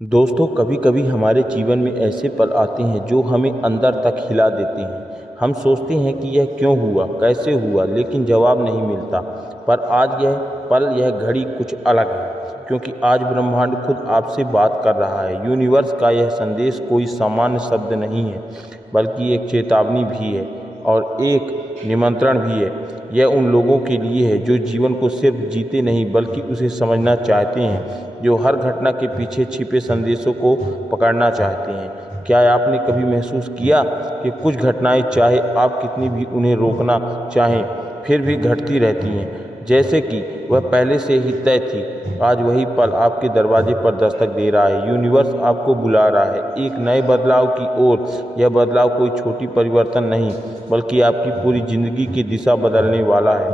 दोस्तों, कभी कभी हमारे जीवन में ऐसे पल आते हैं जो हमें अंदर तक हिला देते हैं। हम सोचते हैं कि यह क्यों हुआ, कैसे हुआ, लेकिन जवाब नहीं मिलता। पर आज यह पल, यह घड़ी कुछ अलग है, क्योंकि आज ब्रह्मांड खुद आपसे बात कर रहा है। यूनिवर्स का यह संदेश कोई सामान्य शब्द नहीं है, बल्कि एक चेतावनी भी है और एक निमंत्रण भी है। यह उन लोगों के लिए है जो जीवन को सिर्फ जीते नहीं बल्कि उसे समझना चाहते हैं, जो हर घटना के पीछे छिपे संदेशों को पकड़ना चाहते हैं। क्या आपने कभी महसूस किया कि कुछ घटनाएं, चाहे आप कितनी भी उन्हें रोकना चाहें, फिर भी घटती रहती हैं, जैसे कि वह पहले से ही तय थी। आज वही पल आपके दरवाजे पर दस्तक दे रहा है। यूनिवर्स आपको बुला रहा है एक नए बदलाव की ओर। यह बदलाव कोई छोटी परिवर्तन नहीं, बल्कि आपकी पूरी जिंदगी की दिशा बदलने वाला है।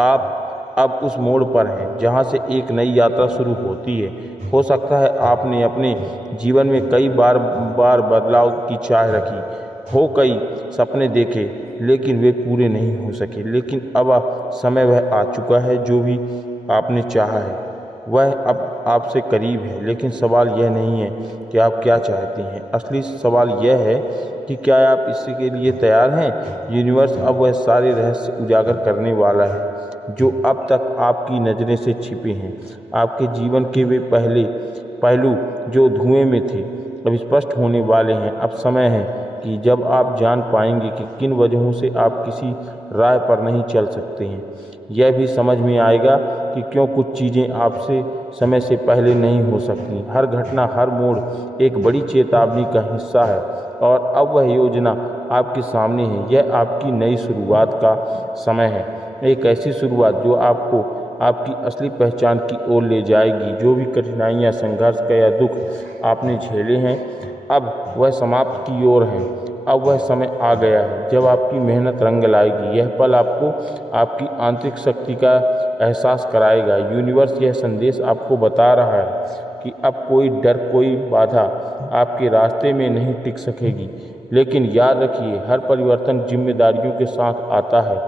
आप अब उस मोड़ पर हैं जहां से एक नई यात्रा शुरू होती है। हो सकता है आपने अपने जीवन में कई बार बदलाव की चाह रखी हो, कई सपने देखे, लेकिन वे पूरे नहीं हो सके। लेकिन अब समय वह आ चुका है। जो भी आपने चाहा है वह अब आपसे करीब है। लेकिन सवाल यह नहीं है कि आप क्या चाहते हैं, असली सवाल यह है कि क्या आप इसके लिए तैयार हैं। यूनिवर्स अब वह सारे रहस्य उजागर करने वाला है जो अब तक आपकी नज़रें से छिपे हैं। आपके जीवन के वे पहलू जो धुएं में थे, अब स्पष्ट होने वाले हैं। अब समय है कि जब आप जान पाएंगे कि किन वजहों से आप किसी राह पर नहीं चल सकते हैं। यह भी समझ में आएगा कि क्यों कुछ चीज़ें आपसे समय से पहले नहीं हो सकती। हर घटना, हर मोड़ एक बड़ी चेतावनी का हिस्सा है, और अब वह योजना आपके सामने है। यह आपकी नई शुरुआत का समय है, एक ऐसी शुरुआत जो आपको आपकी असली पहचान की ओर ले जाएगी। जो भी कठिनाइयाँ, संघर्ष या दुख आपने झेले हैं, अब वह समाप्ति की ओर है। अब वह समय आ गया है जब आपकी मेहनत रंग लाएगी। यह पल आपको आपकी आंतरिक शक्ति का एहसास कराएगा। यूनिवर्स यह संदेश आपको बता रहा है कि अब कोई डर, कोई बाधा आपके रास्ते में नहीं टिक सकेगी। लेकिन याद रखिए, हर परिवर्तन जिम्मेदारियों के साथ आता है।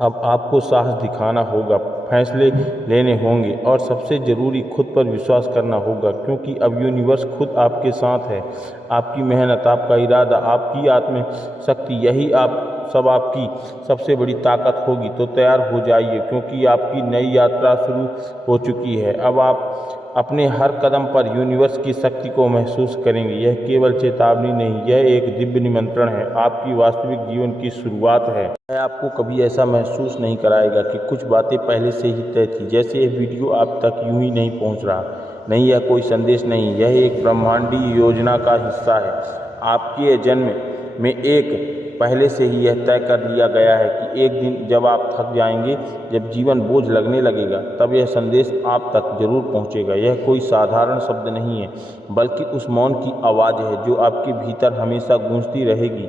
अब आपको साहस दिखाना होगा, फैसले लेने होंगे, और सबसे ज़रूरी खुद पर विश्वास करना होगा, क्योंकि अब यूनिवर्स खुद आपके साथ है। आपकी मेहनत, आपका इरादा, आपकी आत्मशक्ति, यही आपकी सबसे बड़ी ताकत होगी। तो तैयार हो जाइए, क्योंकि आपकी नई यात्रा शुरू हो चुकी है। अब आप अपने हर कदम पर यूनिवर्स की शक्ति को महसूस करेंगे। यह केवल चेतावनी नहीं, यह एक दिव्य निमंत्रण है, आपकी वास्तविक जीवन की शुरुआत है। यह आपको कभी ऐसा महसूस नहीं कराएगा कि कुछ बातें पहले से ही तय थी। जैसे यह वीडियो आप तक यूं ही नहीं पहुंच रहा, नहीं, यह कोई संदेश नहीं, यह एक ब्रह्मांडीय योजना का हिस्सा है। आपके जन्म में एक पहले से ही यह तय कर लिया गया है कि एक दिन जब आप थक जाएंगे, जब जीवन बोझ लगने लगेगा, तब यह संदेश आप तक जरूर पहुंचेगा। यह कोई साधारण शब्द नहीं है, बल्कि उस मौन की आवाज़ है जो आपके भीतर हमेशा गूंजती रहेगी,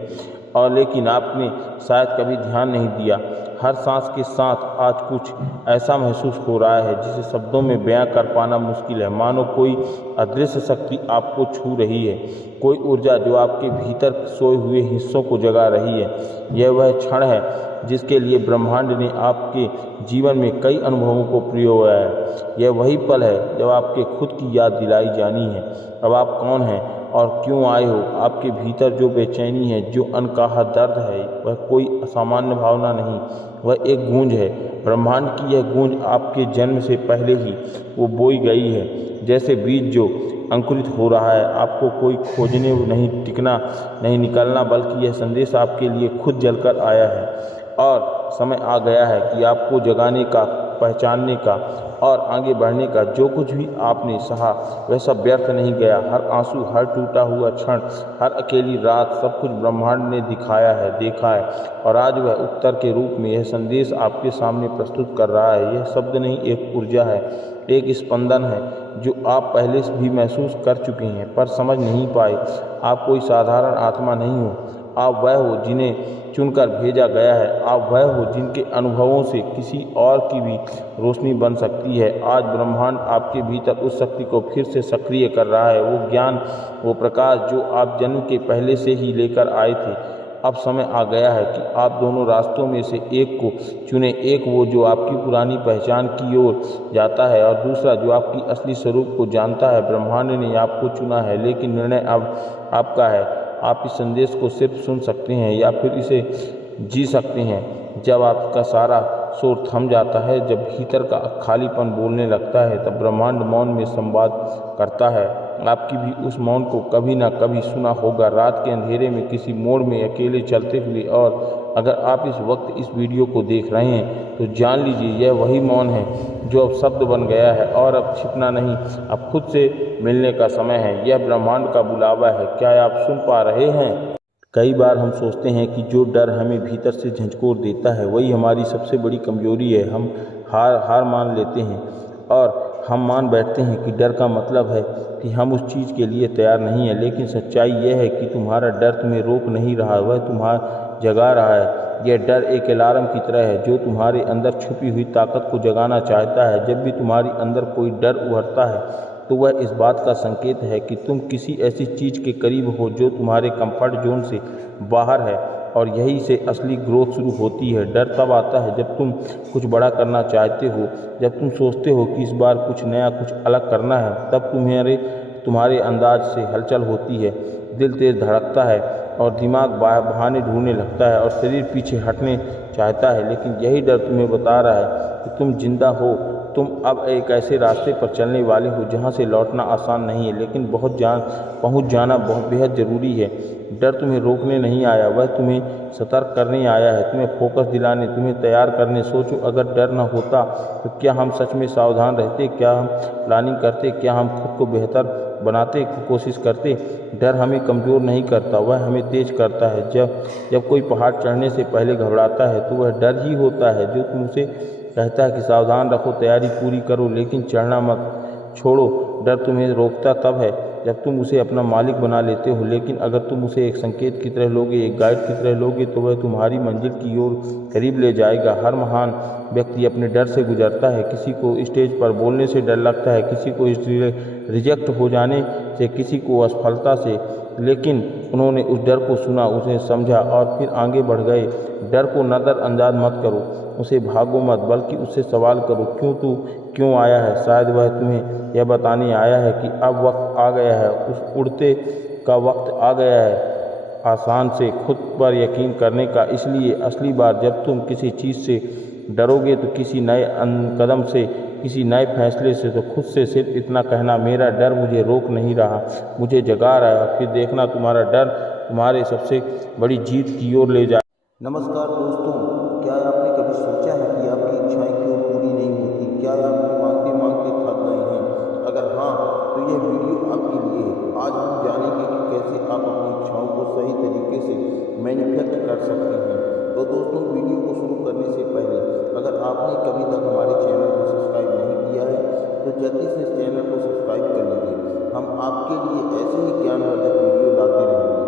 और लेकिन आपने शायद कभी ध्यान नहीं दिया। हर सांस के साथ आज कुछ ऐसा महसूस हो रहा है जिसे शब्दों में बयां कर पाना मुश्किल है। मानो कोई अदृश्य शक्ति आपको छू रही है, कोई ऊर्जा जो आपके भीतर सोए हुए हिस्सों को जगा रही है। यह वह क्षण है जिसके लिए ब्रह्मांड ने आपके जीवन में कई अनुभवों को प्रयोगा है। यह वही पल है जब आपके खुद की याद दिलाई जानी है। अब आप कौन हैं और क्यों आए हो। आपके भीतर जो बेचैनी है, जो अनकहा दर्द है, वह कोई असामान्य भावना नहीं, वह एक गूंज है। ब्रह्मांड की यह गूंज आपके जन्म से पहले ही वो बोई गई है, जैसे बीज जो अंकुरित हो रहा है। आपको कोई खोजने नहीं, टिकना नहीं, निकलना, बल्कि यह संदेश आपके लिए खुद जलकर आया है। और समय आ गया है कि आपको जगाने का, पहचानने का और आगे बढ़ने का। जो कुछ भी आपने सहा वह सब व्यर्थ नहीं गया। हर आंसू, हर टूटा हुआ क्षण, हर अकेली रात, सब कुछ ब्रह्मांड ने दिखाया है, देखा है, और आज वह उत्तर के रूप में यह संदेश आपके सामने प्रस्तुत कर रहा है। यह शब्द नहीं, एक ऊर्जा है, एक स्पंदन है जो आप पहले भी महसूस कर चुके हैं पर समझ नहीं पाए। आप कोई साधारण आत्मा नहीं हो, आप वह हो जिन्हें चुनकर भेजा गया है। आप वह हो जिनके अनुभवों से किसी और की भी रोशनी बन सकती है। आज ब्रह्मांड आपके भीतर उस शक्ति को फिर से सक्रिय कर रहा है। वो ज्ञान, वो प्रकाश जो आप जन्म के पहले से ही लेकर आए थे, अब समय आ गया है कि आप दोनों रास्तों में से एक को चुनें। एक वो जो आपकी पुरानी पहचान की ओर जाता है और दूसरा जो आपकी असली स्वरूप को जानता है। ब्रह्मांड ने आपको चुना है, लेकिन निर्णय अब आपका है। आप इस संदेश को सिर्फ सुन सकते हैं या फिर इसे जी सकते हैं। जब आपका सारा शोर थम जाता है, जब भीतर का खालीपन बोलने लगता है, तब ब्रह्मांड मौन में संवाद करता है। आपकी भी उस मौन को कभी ना कभी सुना होगा, रात के अंधेरे में किसी मोड़ में अकेले चलते हुए। और अगर आप इस वक्त इस वीडियो को देख रहे हैं तो जान लीजिए यह वही मौन है जो अब शब्द बन गया है और अब छिपना नहीं, अब खुद से मिलने का समय है। यह ब्रह्मांड का बुलावा है। क्या आप सुन पा रहे हैं? कई बार हम सोचते हैं कि जो डर हमें भीतर से झंझोर देता है वही हमारी सबसे बड़ी कमजोरी है। हम हार मान लेते हैं और हम मान बैठते हैं कि डर का मतलब है कि हम उस चीज़ के लिए तैयार नहीं है। लेकिन सच्चाई यह है कि तुम्हारा डर तुम्हें रोक नहीं रहा, वह तुम्हारा जगा रहा है। यह डर एक अलार्म की तरह है जो तुम्हारे अंदर छुपी हुई ताकत को जगाना चाहता है। जब भी तुम्हारे अंदर कोई डर उभरता है तो वह इस बात का संकेत है कि तुम किसी ऐसी चीज़ के करीब हो जो तुम्हारे कंफर्ट जोन से बाहर है, और यहीं से असली ग्रोथ शुरू होती है। डर तब आता है जब तुम कुछ बड़ा करना चाहते हो, जब तुम सोचते हो कि इस बार कुछ नया, कुछ अलग करना है। तब तुम्हारे अंदाज से हलचल होती है, दिल तेज धड़कता है और दिमाग बहाने ढूंढने लगता है और शरीर पीछे हटने चाहता है। लेकिन यही डर तुम्हें बता रहा है कि तुम जिंदा हो। तुम अब एक ऐसे रास्ते पर चलने वाले हो जहाँ से लौटना आसान नहीं है, लेकिन पहुँच जाना बहुत बेहद ज़रूरी है। डर तुम्हें रोकने नहीं आया, वह तुम्हें सतर्क करने आया है, तुम्हें फोकस दिलाने, तुम्हें तैयार करने। सोचो, अगर डर न होता तो क्या हम सच में सावधान रहते? क्या हम प्लानिंग करते? क्या हम खुद को बेहतर बनाते की कोशिश करते? डर हमें कमज़ोर नहीं करता, वह हमें तेज करता है। जब कोई पहाड़ चढ़ने से पहले घबराता है तो वह डर ही होता है जो तुमसे कहता है कि सावधान रखो, तैयारी पूरी करो, लेकिन चढ़ना मत छोड़ो। डर तुम्हें रोकता तब है जब तुम उसे अपना मालिक बना लेते हो, लेकिन अगर तुम उसे एक संकेत की तरह लोगे, एक गाइड की तरह लोगे, तो वह तुम्हारी मंजिल की ओर करीब ले जाएगा। हर महान व्यक्ति अपने डर से गुजरता है। किसी को स्टेज पर बोलने से डर लगता है, किसी को रिजेक्ट हो जाने से, किसी को असफलता से, लेकिन उन्होंने उस डर को सुना, उसे समझा और फिर आगे बढ़ गए। डर को नज़रअंदाज मत करो, उसे भागो मत, बल्कि उससे सवाल करो, क्यों आया है? शायद वह तुम्हें यह बताने आया है कि अब वक्त आ गया है, उस उड़ते का वक्त आ गया है आसान से खुद पर यकीन करने का। इसलिए असली बार जब तुम किसी चीज़ से डरोगे तो किसी नए कदम से, किसी नए फैसले से, तो खुद से सिर्फ इतना कहना, मेरा डर मुझे रोक नहीं रहा, मुझे जगा रहा है। फिर देखना तुम्हारा डर तुम्हारे सबसे बड़ी जीत की ओर ले जाए। नमस्कार दोस्तों, क्या आपने कभी सोचा है कि आपकी इच्छाएं क्यों पूरी नहीं होती? क्या आप मांगते मांगते थक गए हैं? अगर हाँ, तो यह वीडियो आपके लिए है। आज हम जानेंगे कि कैसे आप अपनी इच्छाओं को सही तरीके से मैनिफेस्ट कर सकते हैं। तो दोस्तों, वीडियो को शुरू करने से पहले अगर आपने कभी तक हमारे चैनल को सब्सक्राइब नहीं किया है तो जल्दी से इस चैनल को सब्सक्राइब कर लीजिए। हम आपके लिए ऐसे ही ज्ञानवर्धक वीडियो लाते रहेंगे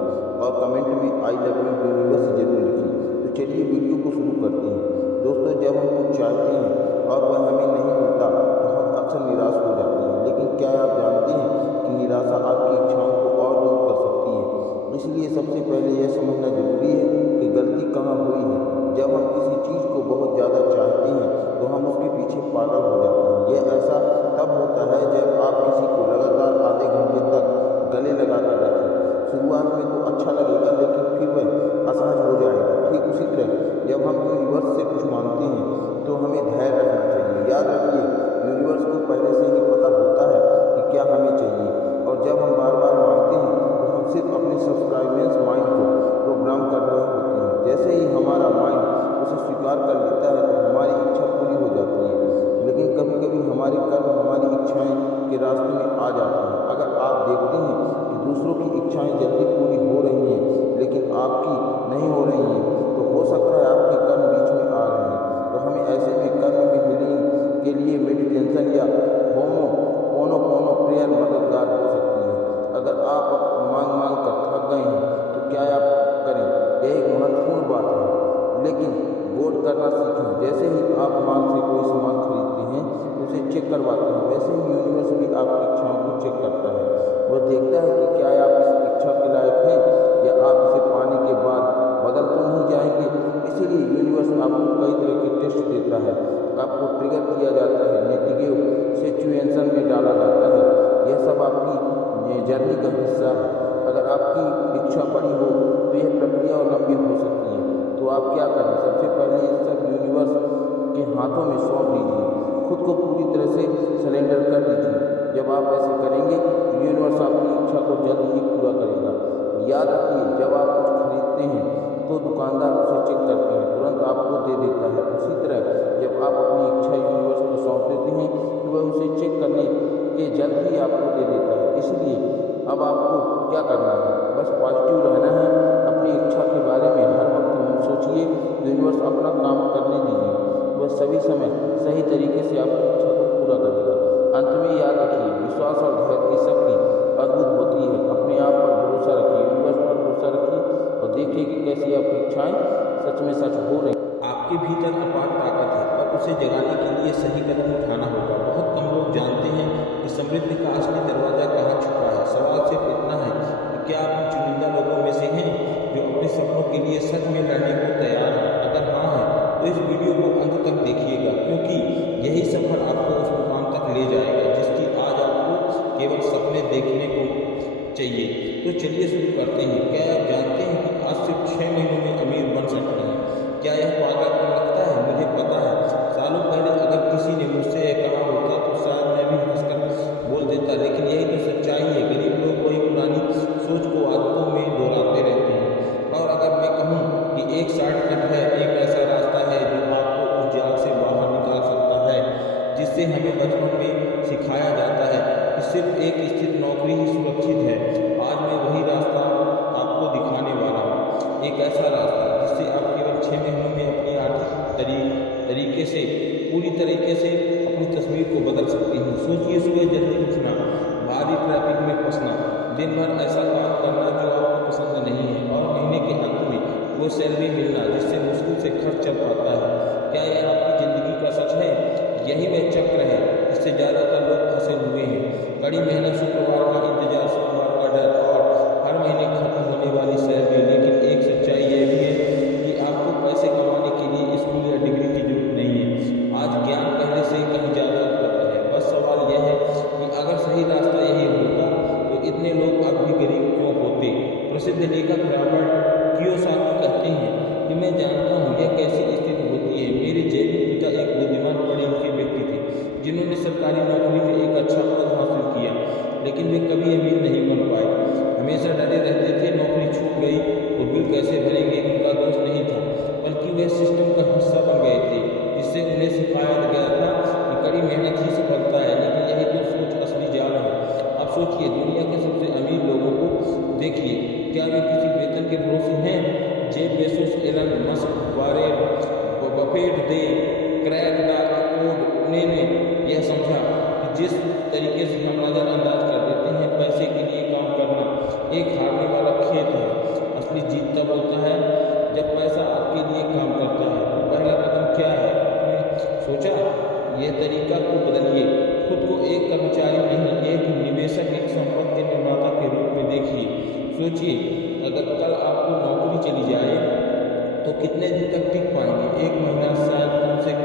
और कमेंट में आई लव यू यूनिवर्स जरूर लिखिए। तो चलिए वीडियो को शुरू करते हैं। दोस्तों, जब हम कुछ चाहते हैं और वह हमें नहीं मिलता तो हम अक्सर निराश हो जाते हैं। लेकिन क्या आप जानते हैं कि निराशा आपकी इच्छाओं को और दूर कर सकती है? इसलिए सबसे पहले यह समझना जरूरी है कि गलती कहाँ हुई है। जब हम किसी चीज़ को बहुत ज़्यादा चाहते हैं तो हम उसके पीछे पागल हो जाते हैं। यह ऐसा तब होता है जब आप किसी को लगातार आधे घंटे तक गले लगा कर रखें। शुरुआत में तो अच्छा लगेगा, लेकिन फिर वह असहज हो जाएगा। ठीक उसी तरह जब हम यूनिवर्स से कुछ मांगते हैं तो हमें धैर्य रखना चाहिए। याद रखिए, यूनिवर्स को पहले से ही पता होता है कि क्या हमें चाहिए, और जब हम बार बार मांगते हैं तो हम सिर्फ अपने सबकॉन्शियस माइंड को प्रोग्राम कर रहे होते हैं। जैसे ही हमारा माइंड उसे स्वीकार कर लेता है तो हमारी इच्छा पूरी हो जाती है। लेकिन कभी कभी हमारे कर्म हमारी इच्छाएं के रास्ते में आ जाते हैं। अगर आप देखते हैं कि दूसरों की इच्छाएं जल्दी पूरी हो रही हैं लेकिन आपकी नहीं हो रही हैं, तो हो सकता है आपके कर्म बीच में आ रहे हैं। तो हमें ऐसे में कर्म में हीलिंग के लिए मेडिटेशन या होमोपोनोपोनो प्रेयर मददगार हो सकती है। अगर आप मांग कर थक गए हैं तो क्या आप करें? यह एक महत्वपूर्ण बात है, लेकिन वोट करना सीखें। जैसे ही आप मांग से कोई सामान खरीदते हैं उसे चेक करवाते हैं, वैसे ही यूनिवर्स भी आपकी इच्छाओं को चेक करता है। वह देखता है कि क्या आप इस इच्छा के लायक हैं, या आप इसे पाने के बाद आपको ट्रिगर किया जाता है, नेगेटिव सिचुएशन में डाला जाता है। यह सब आपकी जर्नी का हिस्सा है। अगर आपकी इच्छा बड़ी हो तो यह प्रक्रिया और लंबी हो सकती है। तो आप क्या करें, सबसे पहले इस सब यूनिवर्स के हाथों में सौंप दीजिए, खुद को पूरी तरह से सरेंडर कर दीजिए। जब आप ऐसे करेंगे तो यूनिवर्स आपकी इच्छा को जल्द ही पूरा करेगा। याद रखिए, जब आप कुछ खरीदते हैं तो दुकानदार उसे चेक करते हैं, तुरंत आपको दे देता है। उसी तरह जब आप अपनी इच्छा यूनिवर्स को सौंप देते हैं तो वह उसे चेक करने के जल्द ही आपको दे देता है। इसलिए अब आपको क्या करना है, बस पॉजिटिव रहना है। अपनी इच्छा के बारे में हर वक्त सोचिए, यूनिवर्स अपना काम करने दीजिए, वह सभी समय सही तरीके से आपकी इच्छा को पूरा करेगा। अंत में याद रखिए, विश्वास और धैर्य की शक्ति अद्भुत होती है। अपने आप पर भरोसा रखिए, यूनिवर्स पर भरोसा रखिए और देखिए कि कैसी आपकी इच्छाएं सच में सच हो रही। आपके भीतर अपार ताकत है, पर उसे जगाने के लिए सही कदम उठाना होगा। बहुत कम लोग जानते हैं कि समृद्धि का असली दरवाजा कहाँ छुपा है। सवाल सिर्फ इतना है कि क्या आप उन चुनिंदा लोगों में से हैं जो अपने सपनों के लिए सच में लड़ने को तैयार हैं? अगर हाँ है तो इस वीडियो को अंत तक देखिएगा, क्योंकि यही सफर आपको उस मुकाम तक ले जाएगा जिसकी आज आपको केवल सपने देखने को चाहिए। तो चलिए शुरू करते हैं। क्या आप जानते हैं कि आज सिर्फ 6 महीनों में अमीर बन सकते हैं? क्या यह पागलपन लगता है? मुझे पता है, सालों पहले अगर किसी ने मुझसे यह कहा होता तो शायद मैं भी हंसकर बोल देता, लेकिन यही तो सच्चाई है। गरीब लोग वही पुरानी सोच को आदतों में दोहराते रहते हैं। और अगर मैं कहूँ कि एक शॉर्टकट है, एक ऐसा रास्ता है जो आपको उस जाल से बाहर निकाल सकता है जिससे हमें बचपन में सिखाया जाता है कि सिर्फ एक स्थिर नौकरी ही सुरक्षित है, आज मैं वही रास्ता आपको दिखाने वाला हूँ। एक ऐसा रास्ता जिससे आप केवल 6 महीनों में अपनी आर्थिक तरीके से पूरी तरीके से अपनी तस्वीर को बदल सकते हैं। सोचिए, सुबह जल्दी उठना, भारी ट्रैफिक में फंसना, दिन भर ऐसा काम करना जो आपको पसंद नहीं है और महीने के अंत में वो सैलरी मिलना जिससे मुश्किल से खर्च चल पाता है। क्या यह आपकी ज़िंदगी का सच है? यही वह चक्र है जिससे ज़्यादातर लोग फंसे हुए हैं। कड़ी मेहनत, शुक्रवार का इंतजार, सोमवार का डर और हर महीने खत्म होने वाली सैलरी। लेकिन एक सच्चाई यह भी है कि आपको पैसे कमाने के लिए स्कूल या डिग्री की जरूरत नहीं है। आज ज्ञान पहले से कहीं ज़्यादा उपलब्ध है। बस सवाल यह है कि अगर सही रास्ता यही होता तो इतने लोग अब भी गरीब क्यों होते? प्रसिद्ध लेखक रॉबर्ट कियोसाकी कहते हैं कि मैं जानता हूँ यह कैसी स्थिति होती है। मेरे जैविक पिता एक बुद्धिमान पढ़े लिखे व्यक्ति थे जिन्होंने सरकारी नौकरी में एक अच्छा पद हासिल किया, लेकिन वे कभी अमीर नहीं बन पाए। हमेशा डरे रहते थे, नौकरी छूट गई तो बिल कैसे भरेंगे। उनका दोष नहीं था, बल्कि वे सिस्टम का हिस्सा बन गए थे जिससे उन्हें सिखाया गया था कि कड़ी मेहनत ही सफलता है। लेकिन यही तो सोच असली जाल है। अब सोचिए, दुनिया के सबसे अमीर लोगों को देखिए, क्या वे किसी वेतन के भरोसे हैं? Jeff Bezos, Elon Musk, Warren Buffett, they crack the code. उन्होंने यह समझा कि जिस तरीके से हम नज़रअंदाज कर देते हैं पैसे के लिए काम करना एक हारने वाला खेत है। असली जीत तब होता है जब पैसा आपके लिए काम करता है। तो पहला कदम क्या है? आपने सोचा? यह तरीका को बदलिए। खुद को एक कर्मचारी नहीं, एक निवेशक, एक संपत्ति निर्माता के रूप में देखिए। सोचिए, अगर कल आपको नौकरी चली जाए तो कितने दिन तक टिक पाएंगे? 1 महीना, शायद कम से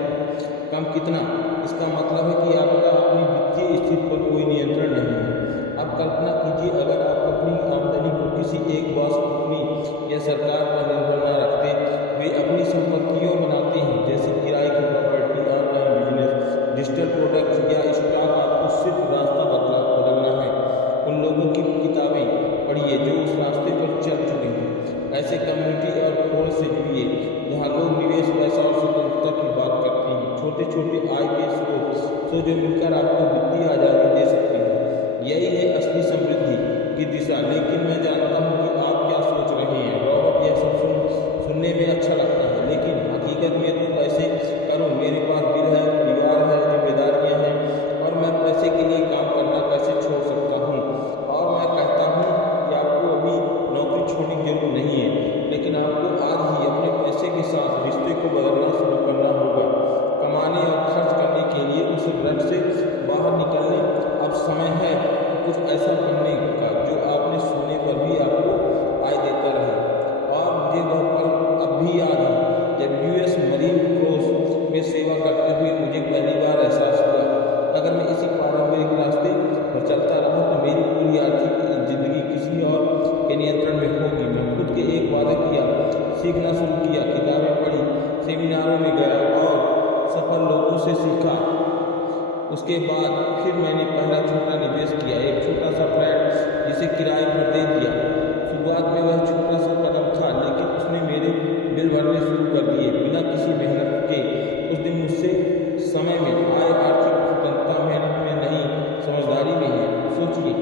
कम कितना? इसका मतलब है कि आपका अपनी वित्तीय स्थिति पर कोई नियंत्रण नहीं है। अब कल्पना कीजिए, अगर आप अपनी आमदनी को किसी एक बॉस, कंपनी या सरकार पर निर्भर न रखते, वे अपनी संपत्तियों बनाते हैं, जैसे किराए की property, online business, digital products या स्टॉक। आपको सिर्फ रास्ता बदलना है। उन लोगों की किताबें पढ़िए जो उस रास्ते पर चल चुके हैं। ऐसे कम्युनिटी और फोरम से जुड़िए जहाँ लोग निवेश, पैसा और स्वतंत्रता की बात करते हैं। छोटे छोटे आय के स्रोत जो मिलकर आपको वित्तीय आज़ादी दे सकते हैं। यही है असली समृद्धि की दिशा। लेकिन मैं जानता हूँ कि आप क्या सोच रहे हैं। रॉबर्ट, यह सब सुनने में अच्छा लगता है, लेकिन हकीकत में तो कैसे करूँ? मेरे पास बिल है, परिवार है, जिम्मेदारियाँ हैं और मैं पैसे के लिए काम करना कैसे छोड़ सकता हूँ? और मैं कहता हूँ कि आपको अभी नौकरी छोड़ने की जरूरत नहीं है, लेकिन आपको आज ही अपने पैसे के साथ रिश्ते को बदलना शुरू करना होगा। कमाने और खर्च करने के लिए उस रट से बाहर निकलने अब समय है कुछ ऐसा करने का जो आपने सोने पर भी आपको आय देता रहे। और मुझे वह पल अब भी याद है जब यूएस मरीन क्रूज सीखना शुरू किया, किताबें पढ़ी, सेमिनारों में गया और सफल लोगों से सीखा। उसके बाद फिर मैंने पहला छोटा निवेश किया, एक छोटा सा फ्लैट जिसे किराए पर दे दिया। शुरुआत में वह छोटा सा कदम था, लेकिन उसने मेरे बिल भरने शुरू कर दिए बिना किसी मेहनत के। उस दिन मुझसे समय में आए आर्थिक स्वतंत्रता मेहनत में नहीं, समझदारी में है। सोचिए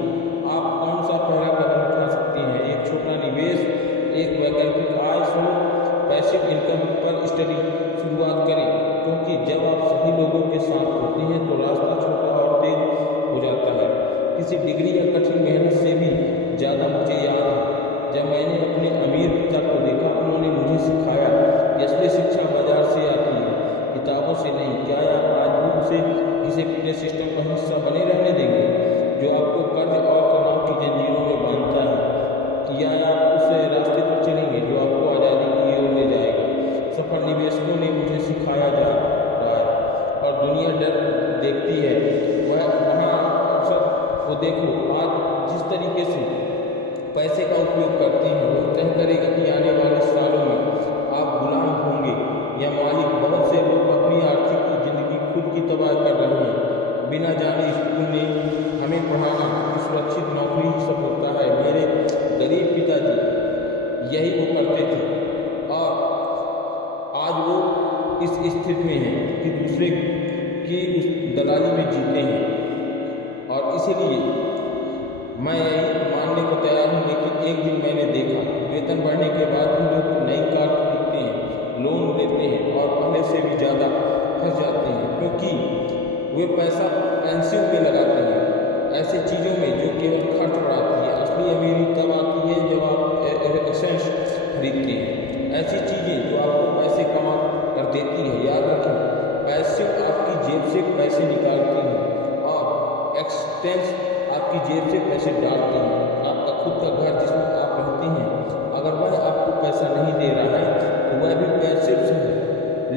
आप कौन सा पहला कदम उठा सकते हैं। एक छोटा निवेश, एक वैकल्पिक आय स्रोत, पैसिव इनकम पर स्टडी शुरुआत करें, क्योंकि जब आप सही लोगों के साथ होते हैं तो रास्ता छोटा और तेज हो जाता है। किसी डिग्री या कठिन मेहनत से भी ज़्यादा मुझे याद है जब मैंने अपने अमीर पिता को देखा। उन्होंने मुझे सिखाया कि असली शिक्षा बाजार से आती है, किताबों से नहीं। क्या आप आज भी उसे किसी पूरे सिस्टम का हिस्सा बने रहने देंगे जो आपको कर्ज और तनाव की जंजीरों में बांधता है, या आप उस रास्ते पर चलेंगे जो आपको आज़ादी की ओर ले जाएगा। सफल निवेशकों ने मुझे सिखाया जा रहा है और दुनिया डर देखती है वह वहाँ अक्सर वो देखो। आज जिस तरीके से पैसे का उपयोग करते हैं वो तय करेगा कि आने वाले सालों में आप गुलाम होंगे या मालिक। बहुत से लोग अपनी आर्थिक जिंदगी खुद की तबाह कर रहे हैं बिना जाने स्कूल ने हमें पढ़ाना कि सुरक्षित नौकरी ही सब होता है। मेरे गरीब पिताजी यही वो करते थे और आज वो इस स्थिति में हैं कि दूसरे की उस दलाली में जीते हैं। और इसीलिए मैं यही मानने को तैयार हूँ। लेकिन एक दिन मैंने देखा वेतन बढ़ने के बाद भी लोग नई कार खरीदते हैं, लोन लेते हैं और पहले से भी ज़्यादा फंस जाते हैं, क्योंकि वे पैसा पेंसिल में लगाते हैं ऐसे चीज़ों में जो केवल खर्च बढ़ाती है। असली अमीरी तब आती है जब आप एसेंस खरीदते हैं, ऐसी चीज़ें जो आपको पैसे कमा कर देती है। याद रखें, पैसे आपकी जेब से पैसे निकालती हैं और एक्सटेंस आपकी जेब से पैसे डालते हैं। आपका खुद का घर जिसमें आप रहते हैं, अगर वह आपको पैसा नहीं दे रहा है तो वह भी पैसे से है।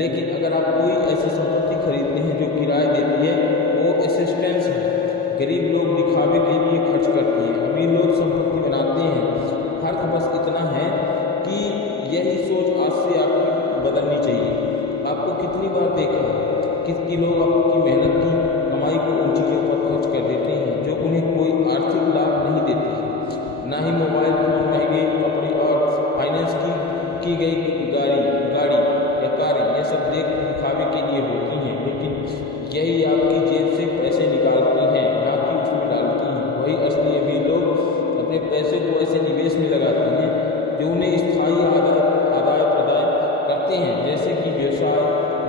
लेकिन अगर आप कोई ऐसी संपत्ति खरीदते हैं जो किराए देती है, वो असिस्टेंस है। गरीब लोग दिखावे के लिए खर्च करते हैं, अमीर लोग संपत्ति बनाते हैं। फर्क बस इतना है कि यही सोच आज से आपकी बदलनी चाहिए। आपको कितनी बार देखा कि लोग आपकी मेहनत की कमाई को उन चीज़ों पर खर्च कर देते हैं जो उन्हें कोई आर्थिक लाभ नहीं देते हैं। ना ही मोबाइल फोन, महंगे कपड़े और फाइनेंस की गई गाड़ी या कारें, ये सब दिखावे के लिए होती हैं। लेकिन यही आपकी जेब से पैसे निकालती हैं, ना कि उसमें डालती हैं। वही असली अमीर लोग अपने पैसे को ऐसे निवेश में लगाते हैं जो उन्हें स्थायी आदाय प्रदान करते हैं, जैसे कि व्यवसाय,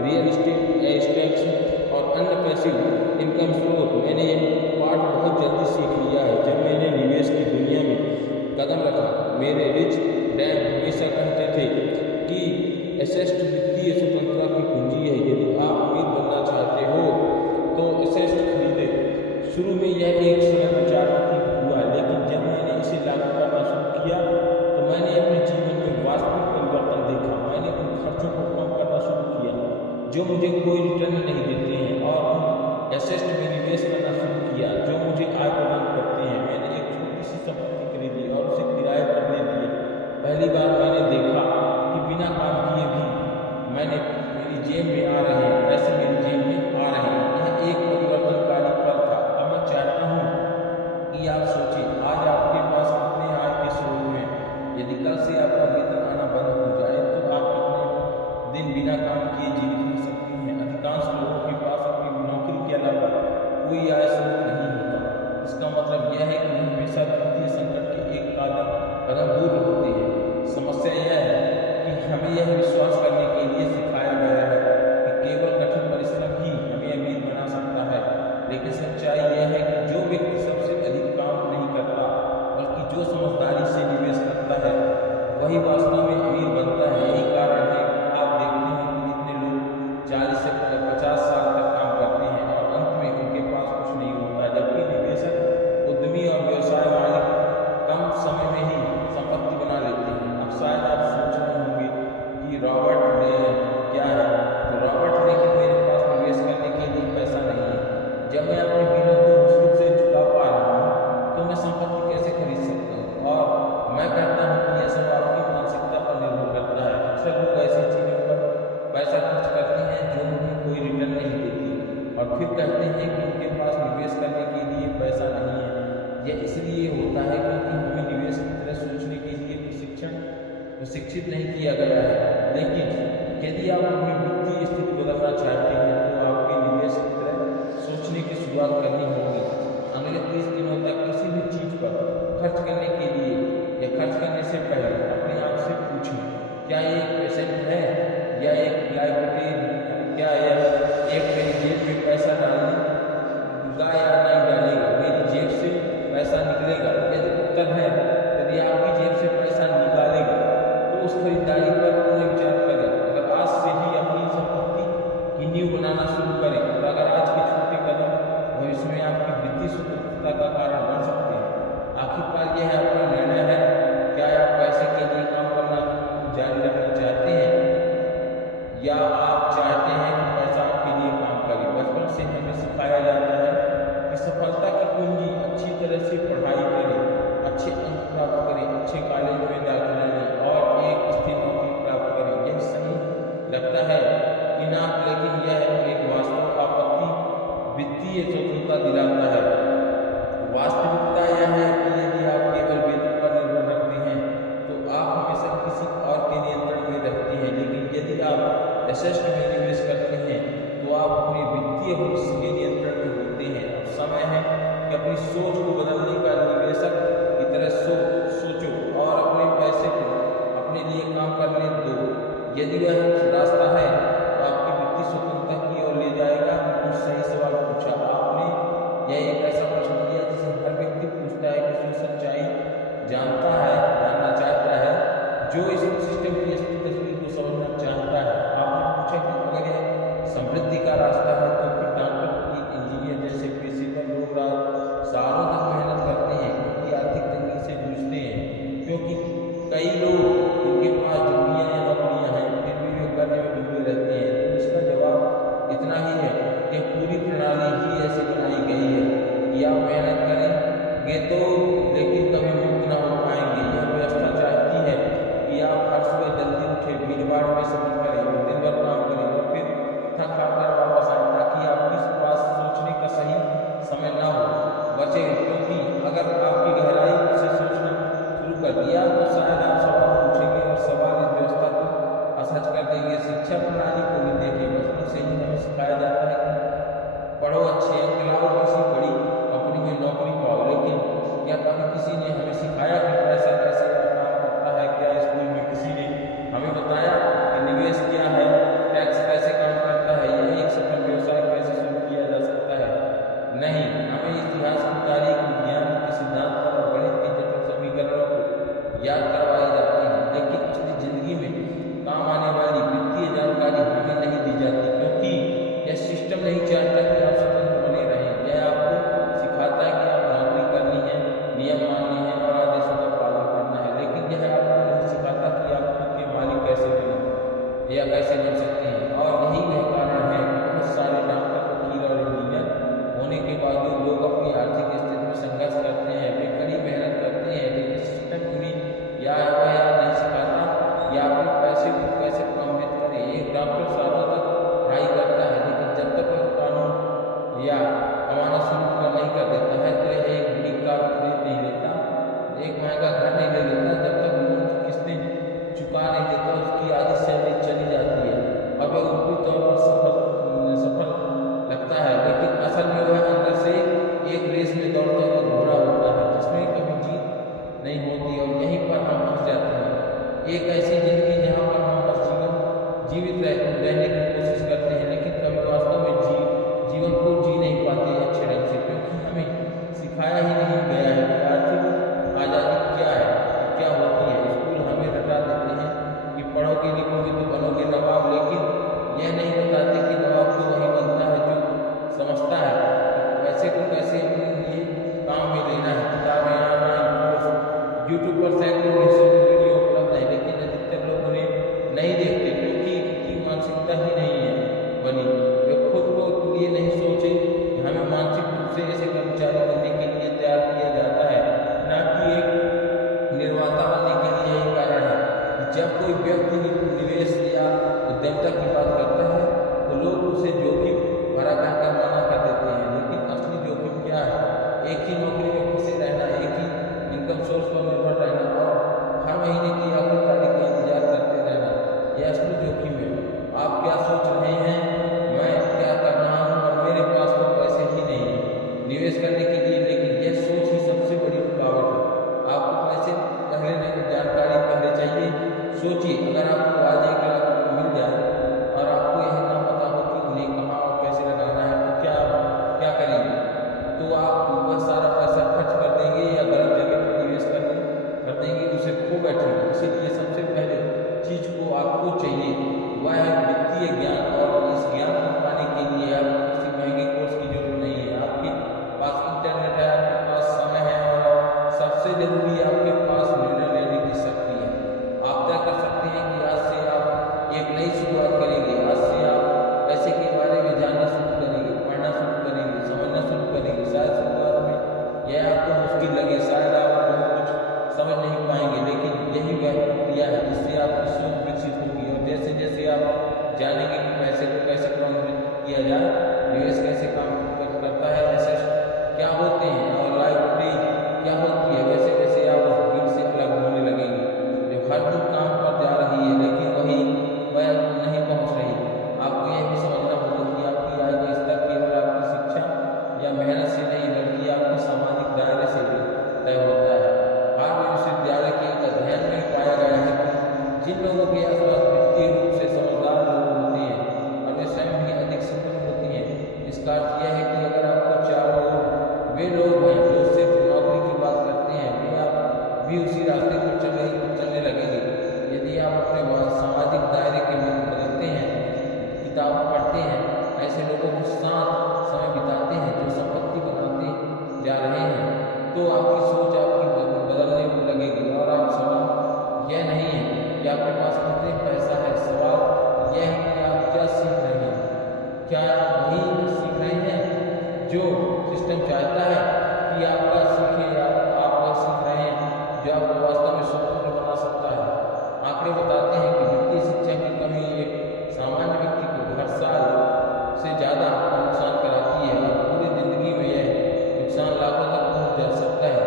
रियल एस्टेट, स्टॉक्स और अन्य पैसिव इनकम स्रोत। मैंने यह पाठ बहुत जल्दी सीख लिया है जब मैंने निवेश की दुनिया में कदम रखा। मेरे रिच डैड हमेशा कहते थे कि एसेस्ट वित्तीय स्वतंत्रता की कुंजी है। यदि आप अमीर बनना चाहते हो तो एसेस्ट खरीदे। शुरू में यह एक सरल विचार हुआ, लेकिन जब मैंने इसे लागू करना शुरू किया तो मैंने अपने जीवन में वास्तविक परिवर्तन देखा। मैंने उन खर्चों को कम करना शुरू किया जो मुझे कोई रिटर्न नहीं देते हैं और एसेस्ट में निवेश करना शुरू किया जो मुझे आय प्रदान करते हैं। मैंने एक छोटी सी संपत्ति खरीदी और उसे किराए पर दे दिया। पहली बार मैंने देखा कि बिना काम किए भी मेरी जेब में आ रहे हैं, पैसे मेरी जेब में आ रहे हैं। यह एक परिवर्तनकारी पल था। अब मैं चाहता हूँ कि आप सोचें, आज आपके पास कितने आय के स्रोत हैं। यदि कल से आपका वेतन आना बंद हो जाए तो आप कितने दिन बिना काम किए जीवित रह सकते हैं। अधिकांश लोगों के पास अपनी नौकरी के अलावा कोई आय स्रोत नहीं होता। इसका मतलब यह है कि हमेशा वित्तीय संकट के एक कदम दूर होते हैं। समस्या यह है कि हमें यह विश्वास करने के लिए सिखाया गया है कि केवल कठिन परिश्रम ही हमें अमीर बना सकता है। लेकिन सच्चाई यह है कि जो व्यक्ति सबसे अधिक काम नहीं करता बल्कि जो समझदारी से निवेश करता है वही वास्तव में अमीर बनता है। यही कारण है आप देखते हैं कि इतने लोग 40 से 50 साल तक काम करते हैं और अंत में उनके पास कुछ नहीं होता, जबकि निवेशक, उद्यमी और व्यवसाय मालिक कम समय में ही संपत्ति बना लेते हैं। अब शायद आप सोच रहे होंगे कि रॉबर्ट क्या है, तो रॉबर्ट, लेकिन मेरे पास निवेश करने के लिए पैसा नहीं है। जब मैं अपने बिलों को मुश्किल से चुका पा रहा हूँ तो मैं संपत्ति कैसे खरीद सकता हूँ? और मैं कहता हूँ कि यह सब आपकी मानसिक होता है क्योंकि हमें निवेश की तरह सोचने के लिए प्रशिक्षित नहीं किया गया है। लेकिन यदि आप अपनी वित्तीय स्थिति बदलना चाहते हैं तो आपके निवेश की तरह सोचने की शुरुआत करनी होगी। अगले 30 दिनों तक किसी भी चीज पर खर्च करने के लिए या खर्च करने से पहले अपने आप से पूछें, क्या ये एक पेशेंट है या एक लाइबिलिटी? क्या यह एक मेरी जेब में पैसा डालेगा या नहीं डालेगा? मेरी जेब से पैसा निकलेगा? यदि उत्तर है यदि आपकी जेब से पैसा निकालेगा तो उस खरीदारी पर पुनः विचार करें। अगर आज से ही अपनी संपत्ति की नींव बनाना शुरू करें और अगर आज के छोटे कदम भविष्य में आपकी वित्तीय स्वतंत्रता का कारण बन सकते हैं। आखिरकार यह आपका निर्णय है, क्या आप पैसे के लिए काम करना जारी रखना चाहते हैं या आप चाहते हैं कि पैसा आपके लिए काम करे? बचपन से हमें सिखाया जाता है कि सफलता की कुंजी अच्छी तरह से पढ़ाई करें, अच्छे अंक प्राप्त करें, अच्छे कॉलेज में दाखिला लें और एक स्थिर नौकरी प्राप्त करें। यह सही लगता है कि ना, लेकिन यह एक वास्तव आपत्ति वित्तीय स्वतंत्रता दिलाता है। वास्तविकता यह है कि यदि आप केवल वेतन पर निर्भर रखते हैं तो आप हमेशा किसी और के नियंत्रण में रहते हैं। लेकिन यदि आप यथेष्ट में निवेश करते हैं तो आप अपने वित्तीय भविष्य के नियंत्रण में होते हैं। अब समय है कि अपनी सोच को बदलने का निवेशक की तरह सोचो और अपने पैसे को अपने लिए काम करने दो। यदि वह रास्ता है तो आपकी वित्तीय स्वतंत्रता की ओर ले जाएगा। कुछ सही सवाल पूछा आपने। यह एक ऐसा प्रश्न किया जिसे हर व्यक्ति पूछता है कि जो सच्चाई जानना चाहता है, जो इस सिस्टम की असली तस्वीर को समझना चाहता है। आपने पूछा कि अगर यह समृद्धि का रास्ता है तो फिर डॉक्टर, इंजीनियर जैसे पेशेवर लोग सालों तक मेहनत करते हैं क्योंकि आर्थिक तंगी से जूझते हैं, क्योंकि कई लोग जिनके पास डिग्रियां या नौकरियां हैं फिर भी वे करने में डूबे रहते हैं। तो इसका जवाब इतना ही है कि पूरी प्रणाली ही ऐसी बनाई गई है कि आप मेहनत करेंगे तो लेकिन कभी मुक्त ना हो पाएंगे। यह व्यवस्था चाहती है कि आप हर सुबह जल्दी उठे, भीड़-भाड़ में सफर करें और दिन भर काम करें और फिर थक हार वापस आए, ताकि आपके पास सोचने का सही समय ना हो बचे। क्योंकि अगर आपकी गहराई से सोचना शुरू कर दिया तो शायद आप सवाल पूछेंगे और सवाल इस व्यवस्था को असहज कर देंगे। शिक्षा प्रणाली को भी देखिए। बचपन से ही हमें सिखाया जाता है कि पढ़ो, अच्छे अंक लाओ, किसी बड़ी कंपनी में नौकरी पाओ। लेकिन क्या कभी किसी ने हमें सिखाया कि पैसा कैसे काम करता है? क्या स्कूल में किसी ने हमें बताया कि निवेश क्या है, टैक्स कैसे काम करता है, यह एक सफल व्यवसाय कैसे शुरू किया जा सकता है? नहीं, हमें इतिहास की, तारीख, विज्ञान के सिद्धांत और गणित के जटिल समीकरणों को याद करवाए जाते हैं। लेकिन असली जिंदगी में काम आने वाली वित्तीय जानकारी हमें नहीं दी जाती, क्योंकि यह सिस्टम नहीं चाहता कि आप स्वतंत्र बने रहें। यह आपको सिखाता है कि आप नौकरी करनी है, नियम मानने हैं और आदेशों का पालन करना है। लेकिन यह आपको नहीं सिखाता कि आप खुद के मालिक कैसे बने या कैसे बन सकते हैं। और यही वह कारण है कि बहुत सारे डॉक्टर, वकील और इंजीनियर होने के बावजूद लोग अपनी आर्थिक स्थिति में संघर्ष करते हैं। वे कड़ी मेहनत करते हैं लेकिन सिस्टम उन्हें याद नहीं सिखाता या अपने पैसे को कैसे प्रबंधित करें। एक डॉक्टर सालों तक पढ़ाई करता है लेकिन जब तक वह कानून या कमाना शुरू नहीं कर देता है तो यह एक बड़ी कार खरीद नहीं लेता, एक महंगा घर नहीं ले लेता, जब तक लोन की किस्तें चुका नहीं देता उसकी आधी सैलरी चली जाती है। अब वह ऊपरी तौर पर सफल लगता है लेकिन असल में वह अंदर से एक रेस में दौड़ता हुआ घोड़ा होता है जिसमें कभी जीत नहीं होती। और यहीं पर हम फंस जाते हैं, एक ऐसी जिंदगी जहाँ पर हम बस जीवित रहने की कोशिश करते हैं लेकिन कभी वास्तव में जीवन को जी नहीं पाते अच्छे ढंग से, क्योंकि हमें सिखाया ही नहीं गया है कि आर्थिक आज़ादी क्या है, क्या होती है। स्कूल हमें रटा देते हैं कि पढ़ोगे लिखोगे तो बनोगे नवाब, लेकिन यह नहीं बताते कि नवाब तो वही बनता है जो समझता है कि पैसे को कैसे अपने लिए काम में लेना है। किताबें, ऑनलाइन कोर्स, यूट्यूब पर सैकड़ों वीडियो उपलब्ध है लेकिन अधिकतर लोग उन्हें नहीं देखते क्योंकि उनकी मानसिकता ही नहीं है बनी। वे खुद को लिए नहीं सोचे कि हमें मानसिक रूप से ऐसे कर्मचारी बनने के लिए तैयार किया जाता है, न कि एक निर्माता बनने के लिए। यही कारण है कि जब कोई व्यक्ति निवेश या उद्यमता की बात करता है तो लोग उसे जोखिम भरा कहकर मना कर देते हैं। लेकिन असली जोखिम क्या है? एक ही नौकरी में फंसे रहना, एक ही भी उसी रास्ते पर चलने लगेंगे। यदि आप अपने सामाजिक दायरे के बदलते हैं, किताब पढ़ते हैं, ऐसे लोगों के साथ समय बिताते हैं जो संपत्ति बनाते जा रहे हैं, तो आपकी सोच आपकी बदलने लगेगी। और आप सवाल यह नहीं है कि आपके पास कितने पैसा है, सवाल यह है कि आप क्या सीख रहे हैं। क्या आप वही सीख रहे हैं जो सिस्टम चाहता है कि आपका सीखे, या आप वह सीख रहे हैं जो आपको वास्तव में स्वतंत्र बना सकता है। आंकड़े बताते हैं कि वित्तीय शिक्षा की कमी एक सामान्य व्यक्ति को हर साल से ज़्यादा नुकसान कराती है और पूरी जिंदगी में यह नुकसान लाखों तक पहुँच जा सकता है।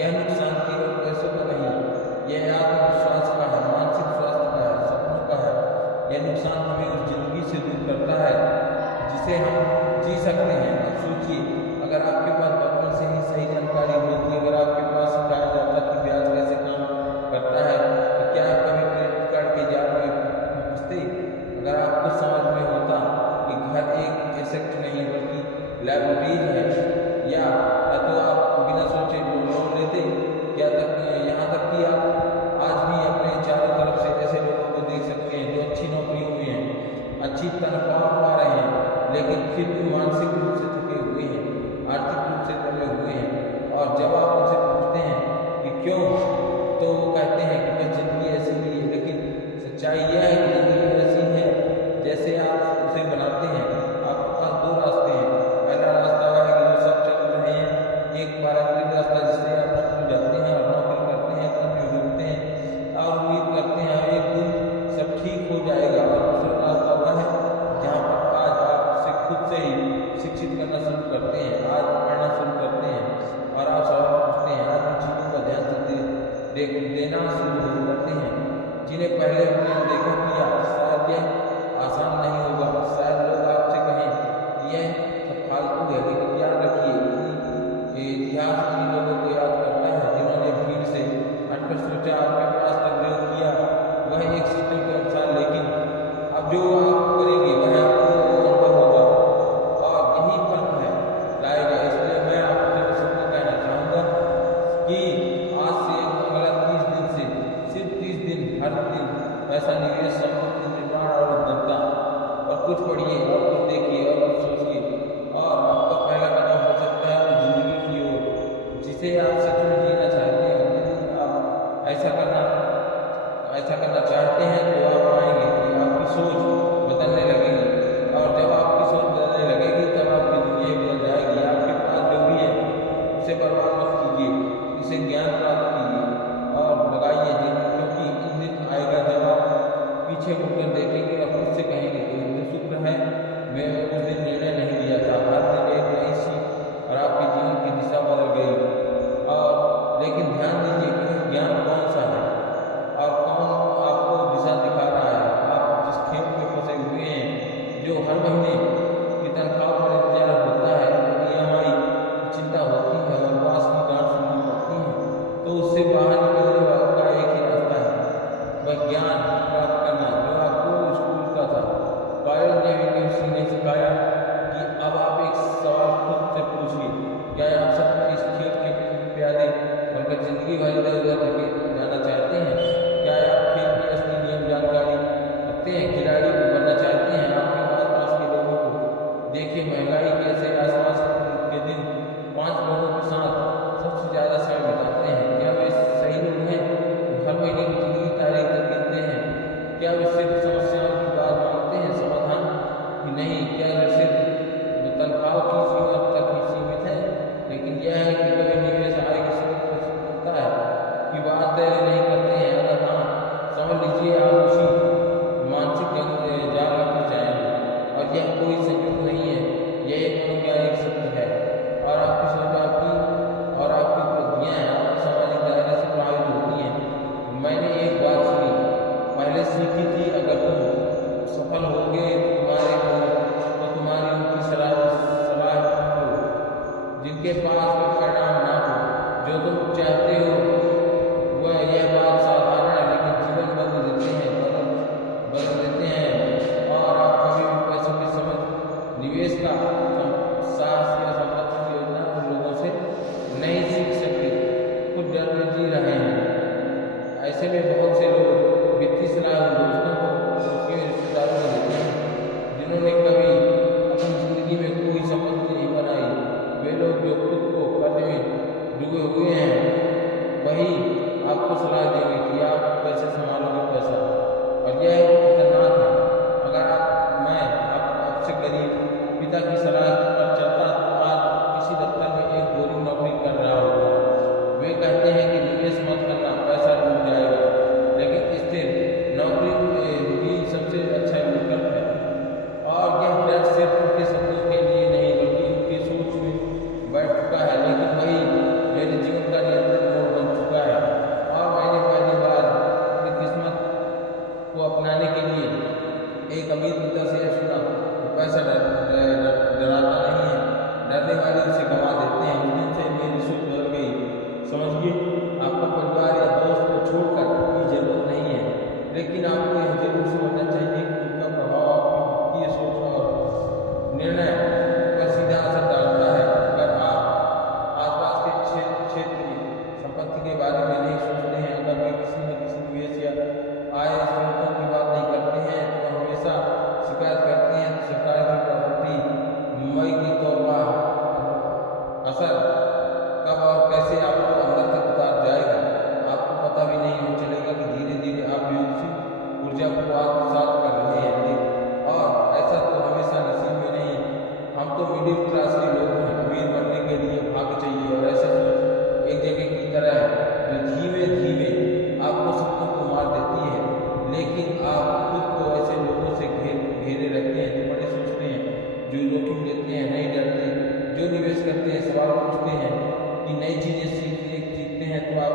यह नुकसान केवल पैसों का नहीं, यह आत्मविश्वास का है, मानसिक स्वास्थ्य का है, सपनों का है। यह नुकसान हमें उस जिंदगी से दूर करता है जिसे हम जी सकते हैं। अब सोचिए, अगर आपके पास बचपन से ही सही जानकारी होती, अगर आपके पास सिखाया जाता कि ब्याज कैसे काम करता है, तो क्या आप कभी क्रेडिट कार्ड के जाल में फंसते? अगर आपको समझ में होता कि घर एक एसेट नहीं बल्कि लाइबिलिटीज है, या तो आप बिना सोचे लोन लेते। यहाँ तक कि आप आज भी अपने चारों तरफ से ऐसे लोगों को देख सकते हैं जो अच्छी नौकरियों में हैं, अच्छी तनख्वाह पा रहे हैं, लेकिन फिर भी मानसिक रूप से थके हुए हैं, आर्थिक रूप से दबे हुए हैं। और जब आप उनसे पूछते हैं कि क्यों, तो वो कहते हैं कि बस जिंदगी ऐसी ही है। लेकिन सच्चाई यह है कि जिंदगी ऐसी है जैसे आप उसे बनाते हैं। आपके पास दो रास्ते हैं। पहला रास्ता वह है कि जो सब चल रहे हैं, एक पारंपरिक रास्ता जिससे आप स्कूल जाते हैं और नौकरी करते हैं, कभी रुकते हैं और उम्मीद करते हैं एक दिन सब ठीक हो जाएगा। और दूसरा रास्ता वह है जहाँ पर आज आप खुद से ही शिक्षित करना शुरू करते हैं, आज पढ़ना शुरू करते हैं और आप सवाल पूछते हैं, आज उन चीज़ों का ध्यान देना शुरू करते हैं जिन्हें पहले हमने देखा किया। शायद यह आसान नहीं होगा, शायद लोग आपसे कहें यह सब फालतू है, लेकिन याद रखिए इतिहास उन लोगों को याद करता है जिन्होंने भीड़ से हटकर सोचा, आपके पास तक प्रयोग किया वह एक सिस्टम के अनुसार, लेकिन अब जो आप करेंगे वह आपको अनुभव होगा और यही फर्क है लाएगा। इसलिए मैं आपसे सबको कहना चाहूँगा कि आज से अगला 30 दिन से सिर्फ 30 दिन हर दिन पैसा निवेश, संपत्ति निर्माण और उद्यमता और कुछ पढ़िए और कुछ देखिए और कुछ सोचिए, और आपका पहला कदम हो सकता है उस जिंदगी की ओर जिसे आप सच में जीना चाहते हैं। यदि आप ऐसा करना चाहते हैं तो आप पाएंगे कि आपकी सोच बदलने लगेगी, और जब आपकी सोच बदलने लगेगी तब आपकी दुनिया बदल जाएगी। आपके पास जो भी है उसे बर्बाद मत कीजिए, इसे ज्ञान प्राप्त कीजिए और लगाइए जीवन, क्योंकि एक दिन आएगा जब आप पीछे मुड़कर देखेंगे और खुद से कहेंगे कि मुझे शुक्र है मैं उस दिन निर्णय नहीं लिया था। हर दिन एक नई सीख और आपके जीवन की दिशा बदल गई। और लेकिन ध्यान दीजिए कि ज्ञान कौन सा है और कौन आपको दिशा दिखा रहा है। आप जिस खेल में फंसे हुए हैं, जो हर महीने की तनख्वाह पर इंतजार होता है, EMI की चिंता होती है और पास की गांठ सुननी पड़ती है, तो उससे बाहर निकलने का एक ही रास्ता है, वह ज्ञान प्राप्त करना जो आपको स्कूल का था। कायल नेविगेशन ने सिखाया कि अब आप एक सवाल खुद से पूछिए, क्या आप सच में इस खेल के प्यादे बनकर जिंदगी भर इधर उधर थके जाना चाहते हैं? क्या आप खेल की असली नियम जानकारी रखते हैं? खिलाड़ी बनना चाहते हैं? आपके आसपास के लोगों को देखिए, महंगाई कैसे आसपास के दिन 5 लोगों के साथ सबसे ज़्यादा समय बिताते हैं। क्या वे सही लोग हैं जो हर महीने की जिंदगी तारीख तक गिनते हैं? क्या वे सिर्फ समस्याओं की बात मानते हैं, समाधान ही नहीं? क्या वे सिर्फ तनख्वाह की सीमा तक ही सीमित है? लेकिन यह है कि कभी निवेश आय के स्रोत होता है कि बात नहीं करते हैं। अगर हाँ, समझ लीजिए आप उसी मानसिक जाल में फंस जाएंगे, और यह कोई संयोग नहीं है, यह एक मनोवैज्ञानिक सत्य है। और आपकी सोच और आपकी उपलब्धियाँ आपके सामाजिक दायरे से प्रभावित होती हैं। मैंने एक बात सुनी, पहले सीखी थी, अगर तुम सफल होगे तो तुम्हारी उनकी सलाह हो जिनके पास कोई परिणाम ना हो। जो तुम चाहते हो वह यह बात ऐसे में बहुत से लोग वित्तीय सलाह उन दोस्तों को, उसके रिश्तेदारों को देते हैं जिन्होंने कभी अपनी जिंदगी में कोई संपत्ति नहीं बनाई। वे लोग जो खुद को कर्ज में डूबे हुए हैं वही आपको सलाह देंगे कि आप कैसे संभालोगे पैसा। और यह खतरनाक है। अगर आपसे गरीब पिता की सलाह पर चलता तो आज किसी दफ्तर में एक बोरिंग नौकरी कर रहा होगा। वे कहते हैं कि निवेश मत करना, पैसा डूब जाएगा, लेकिन स्थिर नौकरी ही सबसे अच्छा विकल्प है। और यह डर सिर्फ उनके सपनों के लिए नहीं बल्कि उनकी सोच में बैठ चुका है। लेकिन वही मेरे जीवन का नियंत्रण मोड़ बन चुका है। और मैंने पहली बार अपनी किस्मत को अपनाने के लिए एक अमीर पिता से यह सुना कि पैसा डराता नहीं है, डरने वाले उसे गंवा देते हैं। उस दिन से मेरी सोच बदल गई। समझिए, आपको परिवार या दोस्त को छोड़कर की जरूरत नहीं है, लेकिन आपको यह जरूर समझना चाहिए कि उनका प्रभाव आपकी वित्तीय सोच और निर्णय पर सीधा असर डालता है। अगर आप आसपास के क्षेत्र में संपत्ति के बारे में नहीं सोचते हैं, अगर वे किसी न किसी निवेश या आय स्रोतों की बात नहीं करते हैं तो हमेशा शिकायत करते हैं, तो सरकार की प्रॉपर्टी मई की तौबा असर कब और कैसे आपको अंदर तक उतार जाएगा, आपको पता भी नहीं चलेगा कि धीरे धीरे आप विकसित ऊर्जा को आत्मसात कर रहे हैं। और ऐसा तो हमेशा नसीब में नहीं। हम तो मिडिल क्लास के लोग हैं, अमीर बनने के लिए भाग्य चाहिए। और ऐसे सोच एक जगह की तरह है जो धीमे धीमे आपको सपनों को मार देती है। लेकिन आप खुद को ऐसे लोगों से घेरे रखते हैं जो बड़े सोचते हैं, जो जोखिम लेते हैं, नहीं डरते, जो निवेश करते हैं, सवाल पूछते हैं कि नई चीज़ें सीखते हैं तो आप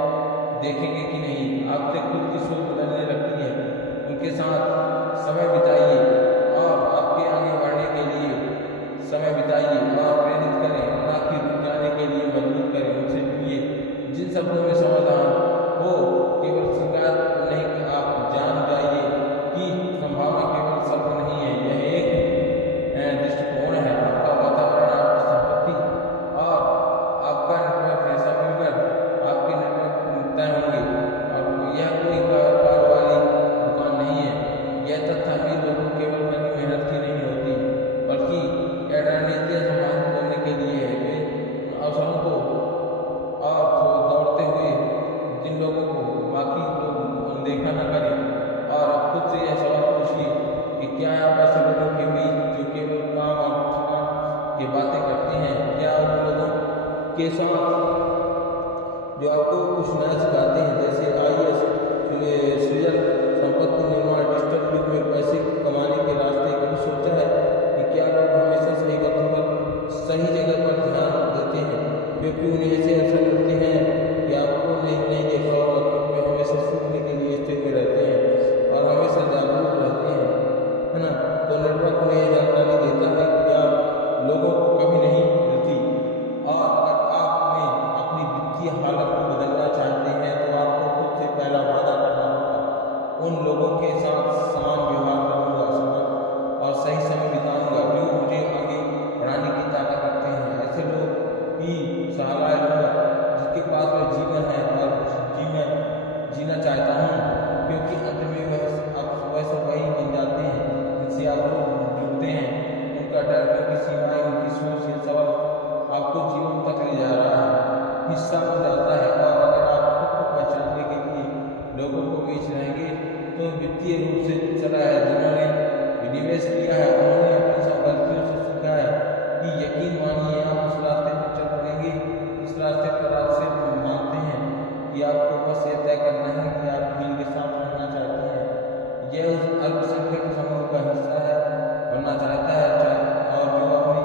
देखेंगे कि नहीं। आपसे खुद की सोच बदलने लगती है। उनके साथ समय बिताइए और आपके आगे बढ़ने के लिए समय बिताइए और प्रेरित करें, ना कि रुक जाने के लिए मजबूर करें। उनसे जुड़िए जिन शब्दों में समाधान हो, केवल शिकायत नहीं कि आप जान जाइए कि संभावना केवल शब्द नहीं है, यह एक दृष्टिकोण है। आपका वातावरण, आपकी संपत्ति और आपका नेटवर्क है, सब मिलकर आपके नेटवर्क तय होंगे। और यह कोई कार वाली दुकान नहीं है। यह तथ्य अमीर लोगों केवल कड़ी मेहनत की नहीं होती, बल्कि यह रणनीतियाँ सम्मान बोलने के लिए है। वे अवसरों को और दौड़ते हुए जिन लोगों को बाकी लोग अनदेखा न करें। और खुद से यह सवाल पूछिए कि क्या आप ऐसे लोगों के बीच जो केवल काम और थकान की बातें करते हैं, क्या उन लोगों के साथ जो आपको कुछ नया सिखाते हैं, जैसे IAS, सृजन, संपत्ति निर्माण, डिजिटल युग में पैसे कमाने के रास्ते, कभी सोचा है कि क्या लोग हमेशा सही वक्त पर सही जगह पर ध्यान देते हैं? वे क्यों नहीं ऐसे अवसर मिलते हैं कि आपको नहीं देखा होगा, क्योंकि वे हमेशा सीखने के लिए स्थिति में रहते हैं और हमेशा जागरूक रहते हैं, है ना। तो नेटवर्क में यह जानकारी देता है कि आप लोगों को कभी नहीं मिलती। और अगर आप में अपनी वित्तीय हालत को बदलना चाहते हैं तो आपको खुद से पहला वादा करना होगा। उन लोगों के साथ समान व्यवहार करूँगा, समान और सही समय बिताऊँगा जो मुझे आगे बढ़ाने की ताकत रखते हैं। ऐसे लोग की सलाह लूँगा जिसके पास वह जीवन है और जीना चाहता हूँ, क्योंकि अंत में वह सब वही बन जाते हैं जिनसे आप लोग जुड़ते हैं। उनका डर, उनकी सीमाएँ, उनकी सोच, ये सब आपको जीवन तक ले जा रहा है, हिस्सा बन जाता है। और अगर आप खुद को पहचानने के लिए लोगों को बीच रहेंगे तो वित्तीय रूप से चला है, जिन्होंने निवेश किया है, उन्होंने अपनी सब गलतियों से सीखा है कि यकीन मानिए आप उस रास्ते पर चल पड़ेंगे। इस रास्ते पर आप सिर्फ मानते हैं कि आपको बस ये तय करना है कि आप भीड़ के साथ रहना चाहते हैं। यह उस अल्पसंख्यक समूह का हिस्सा है, बनना चाहता है, और जो अपने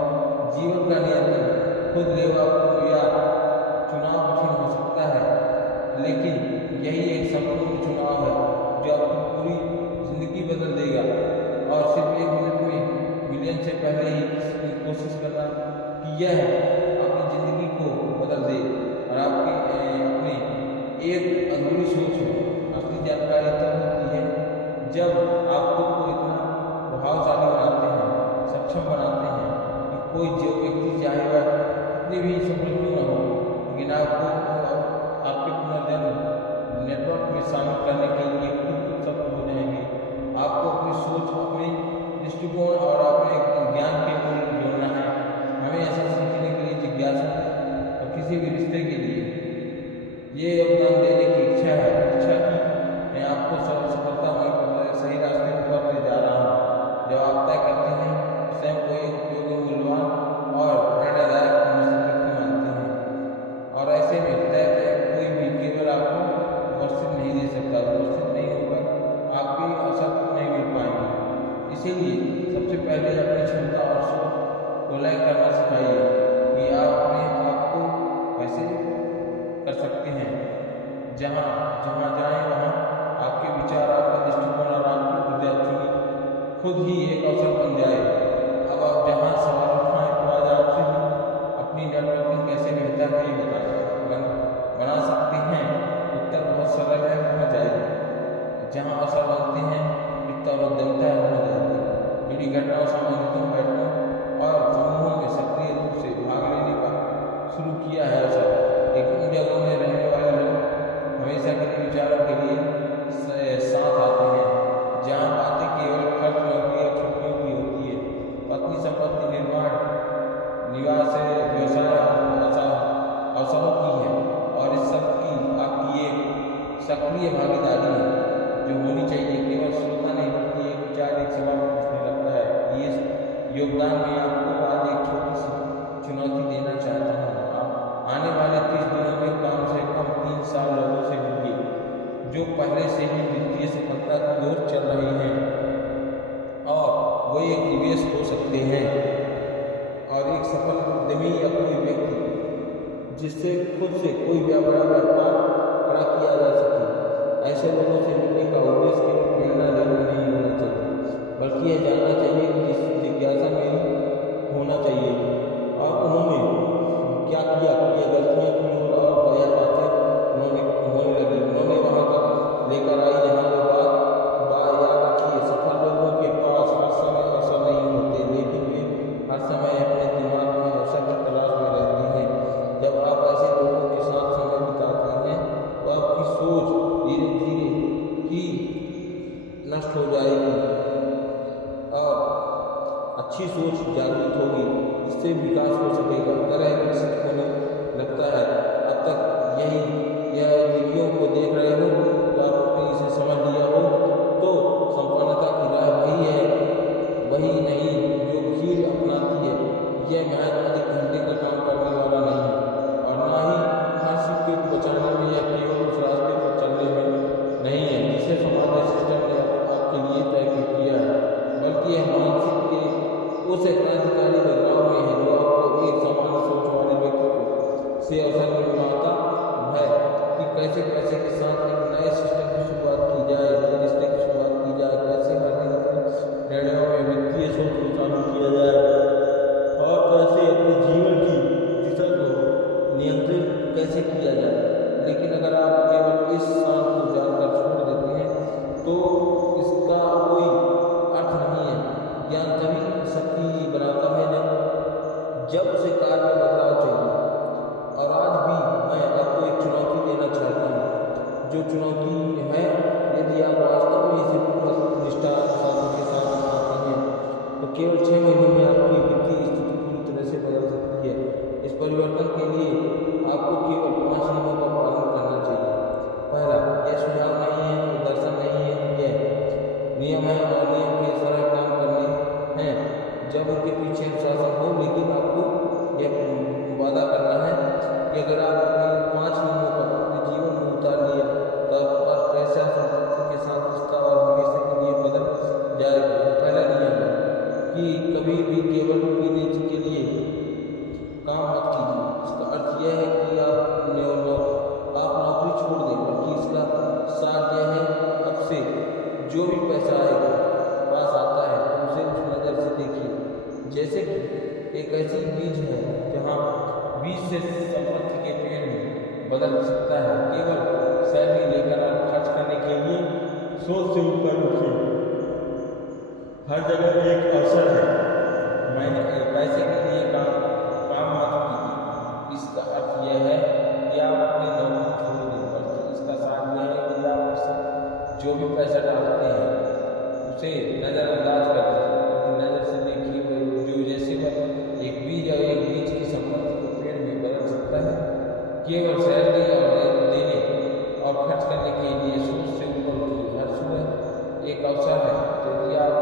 जीवन का नियंत्रण खुद लेगा। या चुनाव कठिन हो सकता है, लेकिन यही एक संपूर्ण चुनाव है जो आपकी पूरी जिंदगी बदल देगा। और सिर्फ 1 मिनट में मिलियन से पहले ही कोशिश करना कि यह अपनी ज़िंदगी को बदल दे। और आपके अपने एक अधूरी सोच में असली जानकारी तब होती है जब आप खुद को इतना प्रभावशाली बनाते हैं, सक्षम बनाते हैं कि कोई जो व्यक्ति चाहे वह कितनी भी सफल क्यों न हो, लेकिन आपको आपके पुनर्जन्म नेटवर्क में शामिल करने के लिए खुद उत्सुक हो जाएंगे। आपको अपनी सोच, अपने दृष्टिकोण और अपने ज्ञान के मूल्य जोड़ना है। हमें ऐसा सीखने के लिए जिज्ञासा है और किसी भी रिश्ते के लिए ये योगदान देने की इच्छा है। इच्छा की मैं आपको सफलता में सही रास्ते पर ले जा रहा हूँ। जब आप तय करते हैं स्वयं को एक उपयोगी, मूल्यवान और प्रेरणादायक व्यक्ति मानते हैं, और ऐसे में तय कोई भी केवल आपको उपस्थित नहीं दे सकता। उपस्थित नहीं होकर आपकी आशा नहीं मिल पाएंगे। इसीलिए सबसे पहले अपनी क्षमता और सोच को लय करना सिखाइए कि आप अपने आप को कैसे कर सकते हैं। जहाँ जहाँ जाएं वहाँ आपके विचार, आपका दृष्टिकोण और आपकी ऊर्जा चुनी खुद ही एक अवसर बन जाए। अब आप जहाँ सवाल उठाएं तो आज आपसे अपनी नेटवर्किंग कैसे बेहतर है ये बना सकते हैं। उत्तर बहुत सरल है, वहाँ जाइए। जहाँ अवसर बनते हैं, वित्त और उद्यमिता है, वहाँ जाइए। बड़ी घटनाओं, सामाजिक बैठकों और समूहों में सक्रिय रूप से भाग लेने का शुरू किया है अवसर। लेकिन उन जगहों में रहने वाले लोग हमेशा के विचारों के लिए साथ आते हैं, जहाँ बातें केवल खर्च, नौकरी और छुट्टियों की होती है। पत्नी, संपत्ति, निर्माण, निवास, व्यवसाय अवसरों की है, और इस सब की आपकी एक सक्रिय भागीदारी है जो होनी चाहिए। केवल श्रोता नहीं बल्कि एक विचार, एक सवाल पूछने लगता है। ये योगदान में आपको आज एक छोटी सी चुनौती देना चाहता हूँ। आप आने वाले 30 दिनों में कम से कम 3 साल लोगों से मिलिए जो पहले से ही वित्तीय सफलता की ओर चल रहे हैं, और वो एक निवेश हो सकते हैं और एक सफल उद्यमी या कोई व्यक्ति जिससे खुद से कोई बड़ा व्यापार खड़ा किया जा सके। ऐसे लोगों से मिलने का उद्देश्य केवल प्रेरणा लेना नहीं होना चाहिए, बल्कि यह जानना चाहिए कि जिस जिज्ञासा मेरी होना चाहिए और उन्होंने क्या किया, ये गलतियाँ की और बढ़िया बातें उन्होंने होने लगी, उन्होंने वहाँ तक लेकर आई जहाँ वो बात याद रखिए। सफल लोगों के पास हर समय अवसर नहीं होते, लेकिन वे हर समय अपने दिमाग में अवसर की तलाश में रहते हैं। जब आप ऐसे लोगों के साथ समय बिताते हैं तो आपकी सोच धीरे धीरे ही नष्ट हो जाएगी और अच्छी सोच जागृत होगी, इससे विकास हो सकेगा। तरह विकसित होने लगता है। अब तक यह वीडियो को देख रहे हो तो आपने इसे समझ लिया हो तो संपन्नता की राह वही है, वही नहीं जो भीड़ अपनाती है। यह महज अधिक घंटे का काम करने वाला नहीं है, और ना ही हर सिक्के को बचाने में या केवल उस रास्ते पर चलने में नहीं है जिसे समाज ने सिस्टम ने आपके लिए तय किया है, बल्कि यह मानसिक के उस क्रांतिकारी बदलाव में है जो आपको एक सामान्य सोच वाले व्यक्ति से अवसर मिलवाता है कि कैसे पैसे के साथ एक नए सिस्टम की शुरुआत की जाए, नए रिश्ते की शुरुआत की जाए, कैसे हर दिन अपने निर्णयों में वित्तीय सोच को शामिल किया जाए, और कैसे अपने जीवन की दिशा को नियंत्रित कैसे किया जाए। लेकिन अगर आप केवल इस साल को जानकर छोड़ देते हैं तो इसका कोई अर्थ नहीं है। ज्ञान तभी शक्ति बनाता है जब उसे कार्य में बदलाव चाहिए। और आज भी मैं आपको एक चुनौती देना चाहता हूँ, जो चुनौती है यदि आप वास्तव में इसे पूर्ण निष्ठा के साथ अपनाते हैं तो केवल 6 महीनों में आपकी वित्तीय स्थिति पूरी तरह से बदल सकती है। इस परिवर्तन के लिए आपको केवल 5 नियमों का पालन करना चाहिए। पहला, यह सुझाव नहीं है, प्रदर्शन नहीं है, यह नियम है और नियम के सरल काम करने हैं जब उनके पीछे अनुशासन हो। लेकिन आपको यह वादा करना है कि अगर आप अपने 5 नियमों को अपने जीवन में उतार लिया तो आपका पैसा, संपत्ति के साथ रिश्ता और हमेशा के लिए बदल जाएगा। पहला नियम है कि कभी भी केवल पीने के लिए काम मत कीजिए। इसका अर्थ यह है कि आप नौकरी छोड़ दें, बल्कि इसका सार यह है अब से जो भी पैसा आएगा पास आता है उसे उस नज़र से देखिए जैसे कि एक ऐसी बीज है जहाँ बीज से संपत्ति के पेड़ में बदल सकता है। केवल सैलरी लेकर आप खर्च करने के लिए सोच से ऊपर उठिए। हर जगह एक अवसर है, मैंने पैसे के लिए काम मत कीजिए। इसका अर्थ यह है कि आप अपने नौकरी छोड़ दें, बल्कि इसका साथ यह है कि आप जो भी पैसा डालते हैं उसे नज़रअंदाज कर दीजिए, क्योंकि नज़र से देखिए वो जो जैसे वह एक बीज और एक बीज की संपत्ति को पेड़ में बदल सकता है। केवल सैलरी और देने और खर्च करने के लिए सोच से ऊपर उठिए। हर सुबह एक अवसर है, तो यदि आप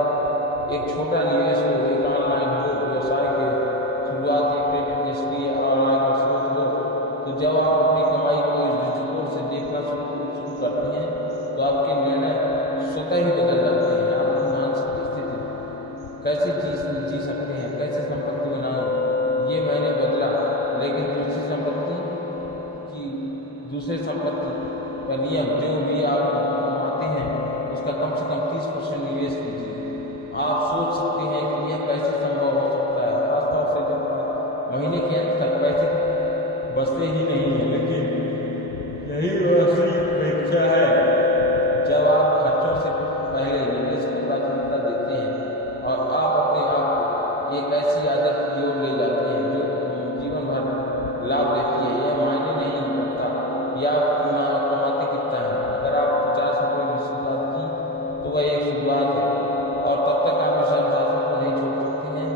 एक छोटा निवेश हो, एक ऑनलाइन हो, व्यवसाय के शुरुआत एक बिजनेस लिए और आय का स्रोत हो, तो जब आप अपनी कमाई को इस दृष्टिकोण से देखना शुरू करते हैं तो आपके निर्णय स्वतः ही बदल जाते हैं। आपकी मानसिक स्थिति कैसे जी सकते हैं, कैसे संपत्ति बनाओ, ये मैंने बदला। लेकिन दूसरे संपत्ति का नियम, जो भी आप कमाते हैं उसका कम से कम 30% निवेश कीजिए। आप सोच सकते हैं कि यह कैसे संभव हो सकता है, खासतौर से जब महीने के अंत तक पैसे बचते ही नहीं हैं। लेकिन यही व्यवस्थित परीक्षा है जब आप खर्चों से पहले निवेश को प्राथमिकता देते हैं और आप अपने आप को एक ऐसी आदत की ओर ले जाते हैं जो जीवन भर लाभ देती है। यह मायने नहीं पड़ता या आप कमाते कितना है। अगर आप 50 रुपये की शुरुआत की तो वह एक शुरुआत है, और तब तक आप इस अनुशासन को नहीं छोड़ सकते हैं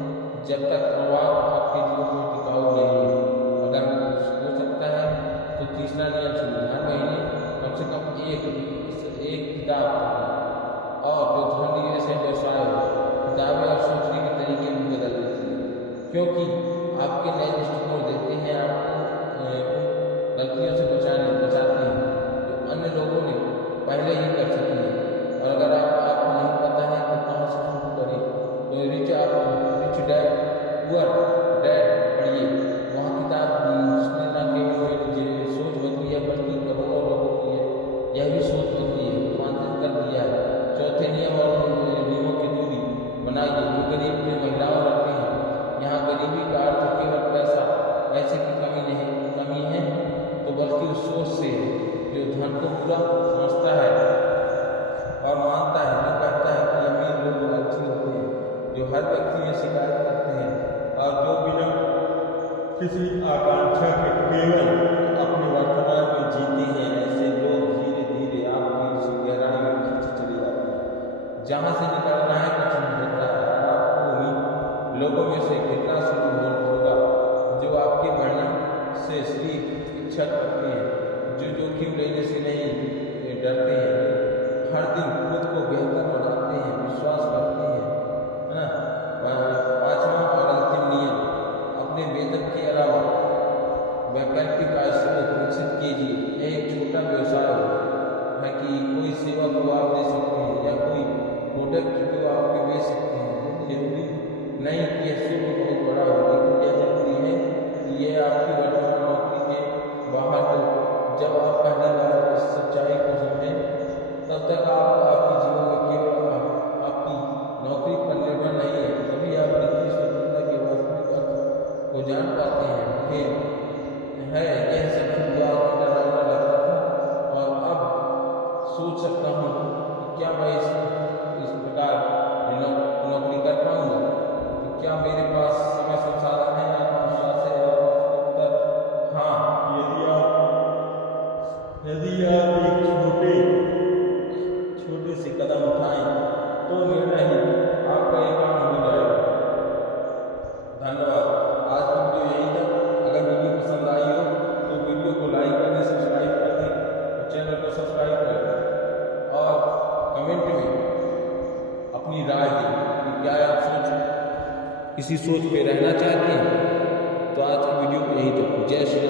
जब तक प्रभाव आपके जीवन में टिकाऊ नहीं है। अगर हो सकता है तो तीसरा नियम सुनिए, हर महीने कम से कम एक किताब और जो धन निवेश है व्यवसाय हो, किताबें और सोचने के तरीके भी बदल देती है, क्योंकि आपके नए दृष्टिकोण देते हैं आपको गलतियों से बचाते हैं जो अन्य लोगों ने पहले ही कर चुकी है। और अगर आपको नहीं पता है तो कहाँ से शुरू करें, तो रिच डैड पुअर डैड पढ़िए। वहाँ किताब जिसने न केवल मेरी सोच बदली है बल्कि करोड़ों लोगों की है यह भी सोच बदली है, रूपांतरित कर दिया है। चौथे नियम और नियमों की दूरी बनाइए। जो गरीब की महिलाओं रखते हैं, यहाँ गरीबी का अर्थ केवल पैसे की कमी है तो बल्कि उस सोच से जो धन को बुरा समझता है और मानता है, जो कहता है कि अमीर लोग अच्छे होते हैं, जो हर व्यक्ति में शिकायत करते हैं और जो बिना किसी आकांक्षा के केवल अपने वर्तमान में जीते हैं। ऐसे लोग धीरे धीरे आपकी उसी गहराई में खींचे चले जाते हैं जहाँ से निकलना है कठिन होता है। आपको उन्हीं लोगों में से कितना शुरू होगा जो आपके बढ़ने से सिर्फ इच्छा करते हैं, जो जोखिम लेने से नहीं डरते हैं, हर दिन खुद को बेहतर बनाते हैं, विश्वास करते हैं, है ना। पांचवा और अंतिम नियम, अपने वेतन के अलावा वैकल्पिक आय स्रोत विकसित कीजिए। यह एक छोटा व्यवसाय है कि कोई सेवा को आप दे सकते हैं या कोई प्रोडक्ट को आपके बेच सकते हैं। जरूरी नहीं कि यह शुल्क बहुत बड़ा हो, लेकिन यह जरूरी है कि यह आपकी वर्तमान नौकरी के बाहर हो। जब आप पहली बार इस सच्चाई को समझें तब तक आप आपके जीवन में केवल आपकी नौकरी पर निर्भर नहीं है, तभी आप निजी स्वतंत्रता के वास्तविक अर्थ को जान पाते हैं। मुझे यह सब शुरुआत में डरावना लगता था और अब सोच सकता हूँ कि क्या मैं इस प्रकार नौकरी कर पाऊँगा, तो क्या मेरे पास समय संसाधन है, आत्मविश्वास है और उत्तर हाँ। यदि आप एक छोटे से कदम उठाएं तो निर्णय ही आपका एक काम हो जाएगा। धन्यवाद। आज का वीडियो यही था। अगर वीडियो पसंद आई हो तो वीडियो को लाइक कर दें, सब्सक्राइब कर दें और चैनल को सब्सक्राइब कर दें और कमेंट में अपनी राय दें कि क्या आप इसी सोच पे रहना चाहते हैं। तो आज की वीडियो यही था। जय श्री राम।